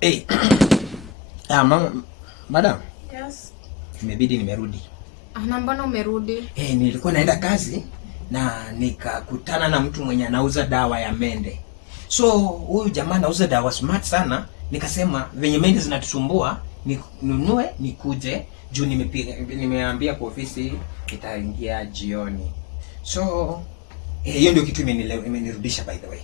Hey. Madam. Yes. Imebidi nimerudi. Na mbona umerudi? Nilikuwa naenda kazi na nikakutana na mtu mwenye anauza dawa ya mende. So huyu jamaa anauza dawa smart sana, nikasema venye mende zinatusumbua ninunue nikuje juu nimeambia kwa ofisi itaingia jioni. So hiyo ndio kitu imenirudisha by the way.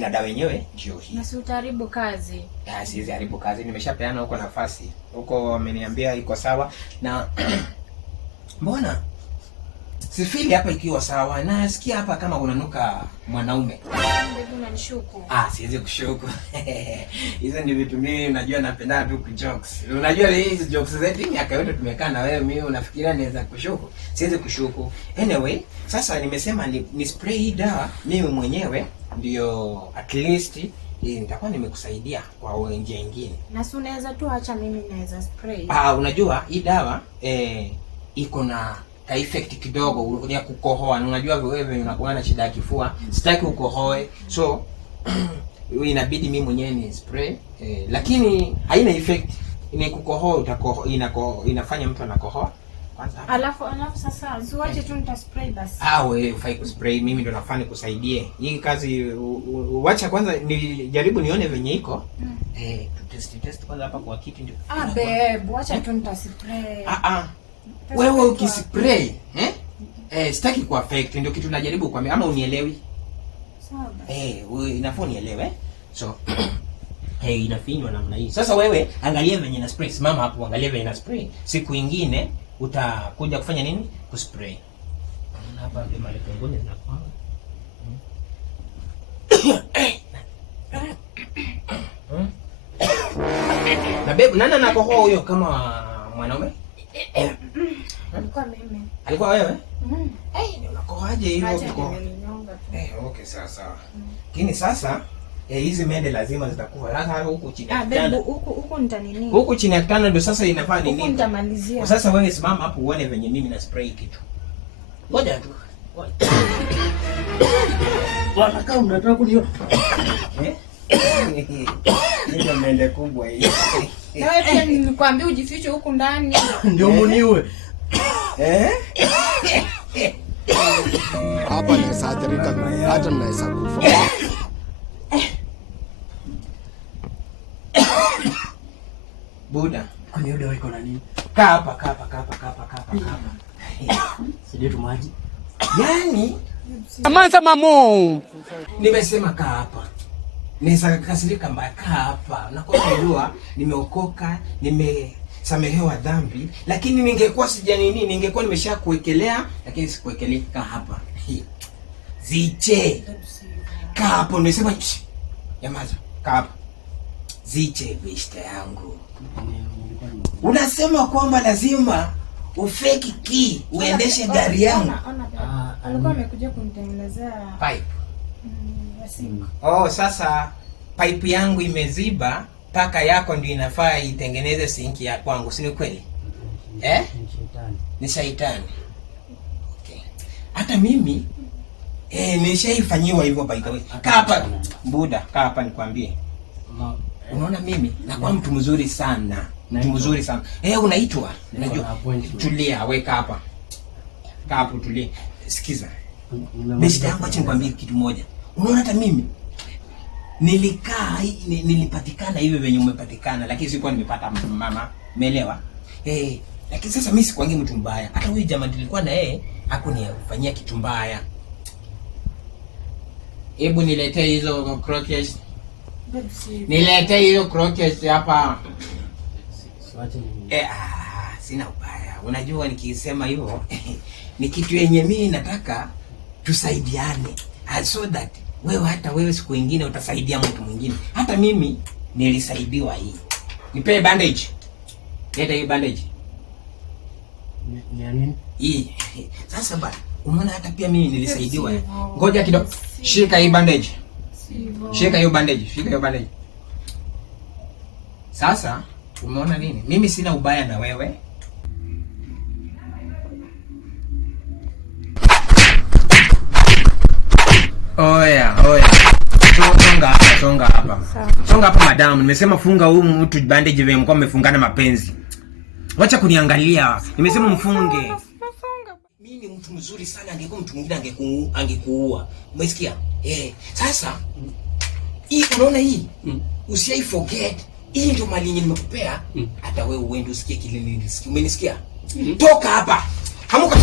Na dawa yenyewe ndio hii. Na si utaharibu kazi. Siwezi haribu kazi. Nimeshapeana huko nafasi. Huko wameniambia iko sawa na mbona sifili hapa ikiwa sawa. Nasikia hapa kama unanuka mwanaume. Ndio unanishuku. Siwezi kushuku. Hizo ni vitu mimi najua napenda tu kujokes. Unajua hizi jokes zetu miaka yote tumekaa na wewe, mimi unafikiria naweza kushuku? Siwezi kushuku. Anyway, sasa nimesema ni spray hii dawa mimi mwenyewe ndio at least nitakuwa nimekusaidia kwa njia nyingine. Na si unaweza tu acha mimi naweza spray. Unajua hii dawa iko na ka effect kidogo ya kukohoa. Unajua wewe unakuwa na shida ya kifua, sitaki ukohoe. So inabidi mimi mwenyewe ni spray lakini haina effect. Ni kukohoa inafanya mtu anakohoa. Alafu sasa usiwache tu nita spray basi. Wewe ufai kuspray, mimi ndo nafanya kusaidie. Hii kazi wacha kwanza nijaribu nione venye iko. Test kwanza hapa kwa kiti ndio. Babe, wacha tu nita spray. Wewe ukispray, sitaki ku affect, ndio kitu najaribu kuambia ama unielewi? Sawa. Wewe inafaa unielewe. So inafinywa namna hii. Sasa wewe angalia venye na spray, simama hapo angalia venye na spray. Siku nyingine utakuja kufanya nini? Kuspray. Hapa ndio mali pengine zinakwanga. Na babe, nani anakohoa huyo kama mwanaume? Alikuwa mimi. Alikuwa wewe? Unakohoaje hivyo uko? Okay, sawa. Lakini sasa hizi mende lazima zitakuwa. Sasa huko chini. Babe, huko nitanini? Huko chini ya kitanda ndio sasa inafaa nini? Huko nitamalizia. Sasa wewe simama hapo uone venye mimi na spray kitu. Ngoja tu. Wanaka unataka kunio. Ndio mende kubwa hii. Na wewe pia nilikwambia ujifiche huko ndani. Ndio muniue. Hapa naweza athirika, hata naweza kufa. Buda, kwani wewe uko na nini? Kaa hapa. Sije tu maji. Yaani, Amanza mamu. nimesema kaa hapa. Naweza kasirika mbaya, kaa hapa. Na kwa kujua nimeokoka, nimesamehewa dhambi, lakini ningekuwa ningekuwa nimeshakuwekelea, lakini sikuwekelea. Kaa hapa. Ziche. Kaa hapo, nimesema nyamaza. Kaa hapa. Ziche bista yangu. Unasema kwamba lazima ufeki key uendeshe gari yangu. Alikuwa amekuja kunitengenezea Pipe. Sink. Sasa pipe yangu imeziba, paka yako ndio inafaa itengeneze sink ya kwangu, si ni kweli? Ni shaitani. Okay. Hata mimi nishaifanyiwa hivyo by the way. Kaa hapa Buda, kaa hapa nikwambie. Unaona mimi nakuwa mtu mzuri sana. Unaitwa. Unajua. Tulia, weka hapa. Kaa hapo tulia. Sikiza. Besti yangu acha nikwambie kitu moja. Unaona hata mimi nilipatikana hivi venye umepatikana, lakini sikuwa nimepata mama. Umeelewa? Lakini sasa mimi sikwangi mtu mbaya. Hata huyu jamaa nilikuwa na yeye hakunifanyia kitu mbaya. Hebu niletee hizo croquettes. Niletee hiyo croquettes hapa. Sina ubaya. Unajua nikisema hivyo ni kitu yenye mimi nataka tusaidiane. So that hata wewe siku nyingine utasaidia mtu mwingine. Hata mimi nilisaidiwa hii. Nipe bandage. Leta hii bandage. Ni nini? Hii. Sasa bwana, umeona hata pia mimi nilisaidiwa. Ngoja kidogo. Shika hii bandage. Shika hiyo bandage. Sasa umeona nini? Mimi sina ubaya na wewe. Oya. Songa. songa hapa. Songa hapa madam. Nimesema funga huu mtu bandage vile mko mmefungana mapenzi. Wacha kuniangalia. Nimesema mfunge. Mimi ni mtu mzuri sana, angekuwa mtu mwingine angekuua. Umesikia? Sasa hii unaona hii? Usiai forget. Hii ndio mali yenyewe nimekupea. Hata wewe uende usikie kile nilisikia. Umenisikia? Toka hapa. Hamuka.